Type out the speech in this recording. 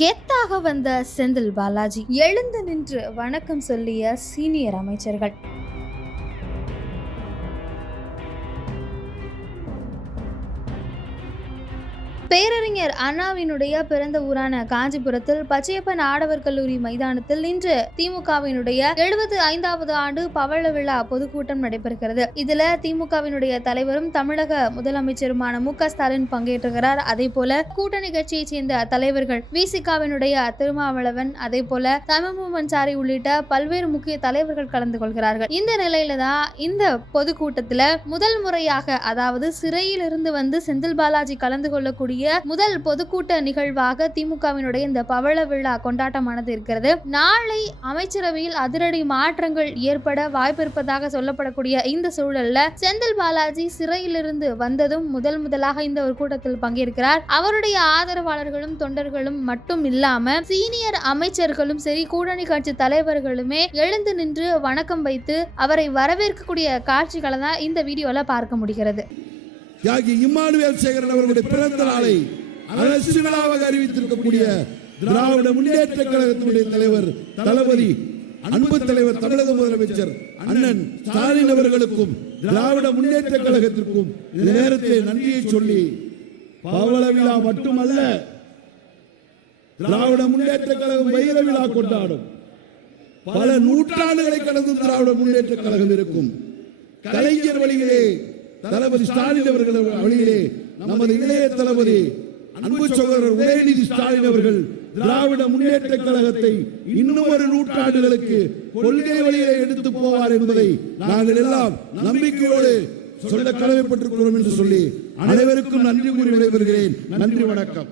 கெத்தாக வந்த செந்தில் பாலாஜி எழுந்து நின்று வணக்கம் சொல்லிய சீனியர் அமைச்சர்கள். பேரறிஞர் அண்ணாவினுடைய பிறந்த ஊரான காஞ்சிபுரத்தில் பச்சையப்பன் ஆடவர் கல்லூரி மைதானத்தில் இன்று திமுகவினுடைய எழுபது ஐந்தாவது ஆண்டு பவள விழா பொதுக்கூட்டம் நடைபெறுகிறது. இதுல திமுகவினுடைய தலைவரும் தமிழக முதலமைச்சருமான மு க ஸ்டாலின் பங்கேற்றுகிறார். அதே போல கூட்ட நிகழ்ச்சியைச் சேர்ந்த தலைவர்கள் விசிகாவினுடைய திருமாவளவன் அதே போல தமிழ் மன்சாரி உள்ளிட்ட பல்வேறு முக்கிய தலைவர்கள் கலந்து கொள்கிறார்கள். இந்த நிலையில தான் இந்த பொதுக்கூட்டத்துல முதல் முறையாக அதாவது சிறையிலிருந்து வந்து செந்தில் பாலாஜி கலந்து கொள்ளக்கூடிய முதல் பொதுக்கூட்ட நிகழ்வாக திமுகவினுடைய இந்த பவள விழா கொண்டாட்டமானது இருக்கிறது. நாளை அமைச்சரவையில் அதிரடி மாற்றங்கள் ஏற்பட வாய்ப்பிருப்பதாக சொல்லப்படக்கூடிய இந்த சூழல்ல செந்தில் பாலாஜி சிறையிலிருந்து வந்ததும் முதல் முதலாக இந்த ஒரு கூட்டத்தில் பங்கேற்கிறார். அவருடைய ஆதரவாளர்களும் தொண்டர்களும் மட்டும் இல்லாம சீனியர் அமைச்சர்களும் சரி கூட்டணி கட்சி தலைவர்களுமே எழுந்து நின்று வணக்கம் வைத்து அவரை வரவேற்கக்கூடிய காட்சிகளை தான் இந்த வீடியோல பார்க்க முடிகிறது. தியாகி இம்மானுவேல் சேகரன் அவர்களுடைய பிறந்த நாளை அரசு விழாவாக அறிவித்திருக்கக்கூடிய திராவிட முன்னேற்ற கழகத்தினுடைய தலைவர் தளபதி அன்பு தலைவர் தமிழக முதலமைச்சர் அண்ணன் ஸ்டாலின் அவர்களுக்கும் திராவிட முன்னேற்ற கழகத்திற்கும் நேரத்தை நன்றியை சொல்லி பவள விழா மட்டுமல்ல திராவிட முன்னேற்ற கழகம் வைர விழா கொண்டாடும். பல நூற்றாண்டுகளை கடந்து திராவிட முன்னேற்ற கழகம் இருக்கும். கலைஞர் வழியிலே தளபதி ஸ்டாலின் அவர்கள் வழியிலே நமது இளைய தளபதி அன்பு சகோதரர் உதயநிதி ஸ்டாலின் அவர்கள் திராவிட முன்னேற்ற கழகத்தை இன்னும் ஒரு நூற்றாண்டுகளுக்கு கொள்கை வழியிலே எடுத்து போவார் என்பதை நாங்கள் எல்லாம் நம்பிக்கையோடு சொல்ல கடமைப்பட்டிருக்கிறோம் என்று சொல்லி அனைவருக்கும் நன்றி கூறி விடைபெறுகிறேன். நன்றி வணக்கம்.